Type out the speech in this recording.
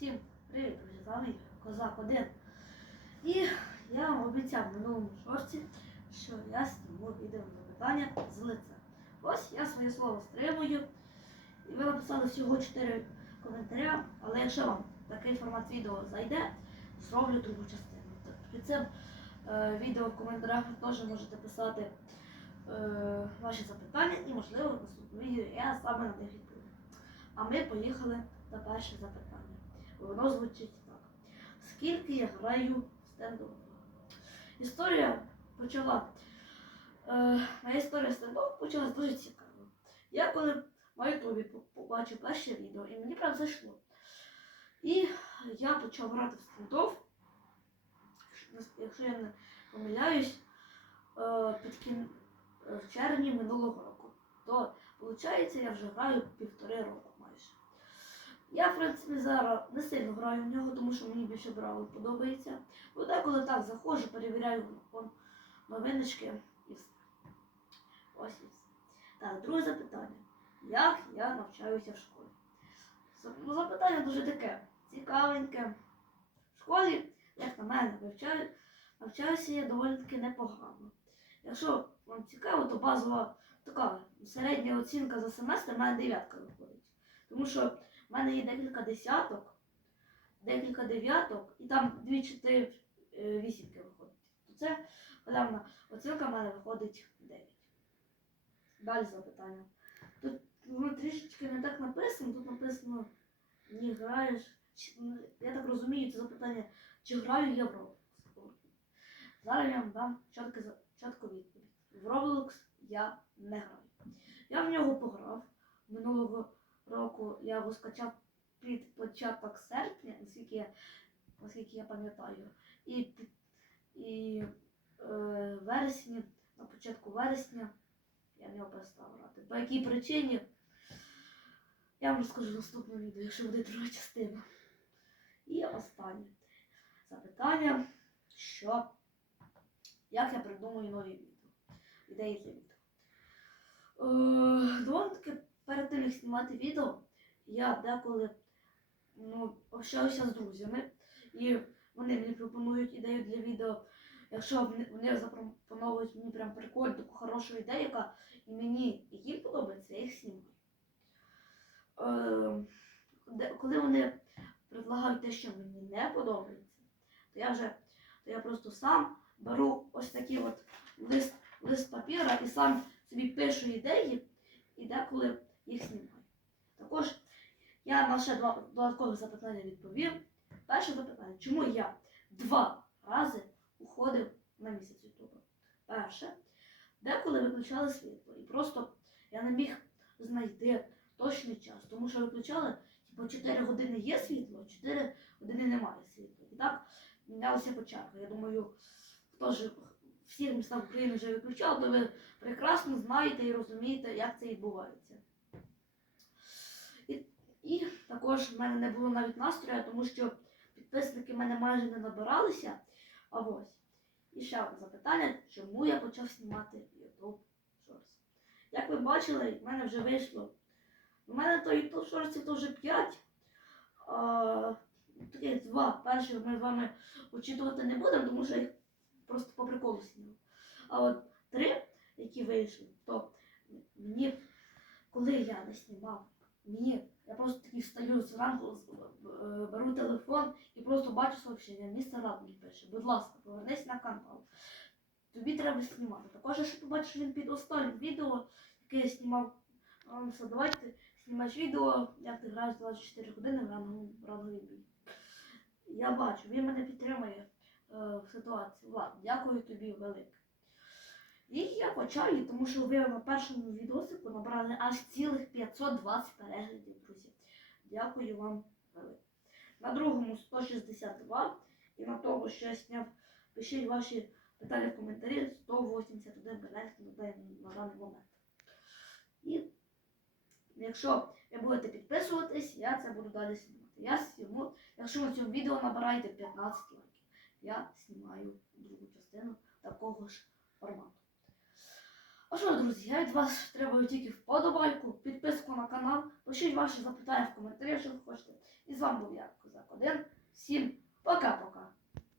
Всім привіт, друзі, з вами Козак 1. І я вам обіцяв в минулому шорті, що я зніму відео запитання з лиця. Ось я своє слово стримую. І ви написали всього 4 коментаря, але якщо вам такий формат відео зайде, зроблю другу частину. Під цим е, відео в коментарях ви теж можете писати е, ваші запитання і, можливо, в наступному відео я саме на них відповім. А ми поїхали на перше запитання. Воно звучить так. Скільки я граю в стендоп? Історія почала. Е, моя історія стендоп почалась дуже цікаво. Я коли на Ютубі побачив перше відео, і мені прям зайшло. І я почав грати в стендоп. Якщо я не помиляюсь, е, під кін... в червні минулого року. То, виходить, я вже граю півтори року. Я, в принципі, зараз не сильно граю в нього, тому що мені більше браво подобається. Ну, деколи так заходжу, перевіряю он, новиночки і все. Ось і все. Так, друге запитання. Як я навчаюся в школі? Ну, запитання дуже таке цікавеньке. В школі, як на мене, вивчаю, навчаюся я доволі таки непогано. Якщо вам цікаво, то базова така середня оцінка за семестр мене дев'ятка виходить. Тому що в мене є декілька десяток, декілька дев'яток, і там дві-чотири е, вісімки виходить. То це певна оцінка в мене виходить 9. Далі запитання. Тут воно трішечки не так написано, тут написано не граєш. Ну, Я так розумію, це запитання, чи граю я в Roblox. Зараз я вам дам чітку, за- відповідь. В Roblox я не граю. Я в нього пограв минулого року я його скачав під початок серпня, наскільки я, наскільки я пам'ятаю. І, і е, вересні, на початку вересня я нього перестав грати. По якій причині я вам розкажу в наступному відео, якщо буде друга частина. І останнє запитання, що як я придумую нові відео, ідеї для відео. Е, доволі таки перед тим, як знімати відео, я деколи ну, общаюся з друзями, і вони мені пропонують ідею для відео. Якщо вони- запропонують мені прям прикольну, таку хорошу ідею, яка і мені і їм подобається, я їх знімаю. Е, коли вони предлагають те, що мені не подобається, то я вже то я просто сам беру ось такий от лист, лист папіра і сам собі пишу ідеї і деколи їх знімаю. Також я на ще два додаткові запитання відповів. Перше запитання, чому я два рази уходив на місяць Ютуба? Перше, деколи виключали світло, і просто я не міг знайти точний час, тому що виключали, типу, 4 години є світло, 4 години немає світла. І так мінялося по. Я думаю, хто ж в всіх містах України вже виключав, то ви прекрасно знаєте і розумієте, як це відбувається. І, також в мене не було навіть настрою, тому що підписники в мене майже не набиралися. А ось. І ще одне запитання, чому я почав знімати YouTube Shorts. Як ви бачили, в мене вже вийшло. У мене то YouTube Shorts то вже 5. А, таких два. Перших ми з вами очитувати не будемо, тому що їх просто по приколу зняв. А от три, які вийшли, то мені, коли я не знімав, мені я просто такий встаю зранку, е, беру телефон і просто бачу сообщення. Містер Рад мені пише, будь ласка, повернись на канал. Тобі треба знімати. Також я ще побачив він під останнім відео, яке я знімав. Давайте знімаєш відео, як ти граєш 24 години в ранговий в бій. Я бачу, він мене підтримує е, в ситуації. Влад, дякую тобі велике. І я почав тому що ви на першому відосику набрали аж цілих 520 переглядів, друзі. Дякую вам велике. На другому 162 і на тому, що я зняв, пишіть ваші питання в коментарі 181 перегляд на, даний момент. І якщо ви будете підписуватись, я це буду далі знімати. Я зніму, якщо на цьому відео набираєте 15 лайків, я знімаю другу частину такого ж формату. А що, друзі, я від вас требую тільки вподобайку, підписку на канал, пишіть ваші запитання в коментарях, що ви хочете. І з вами був я, Козак 1. Всім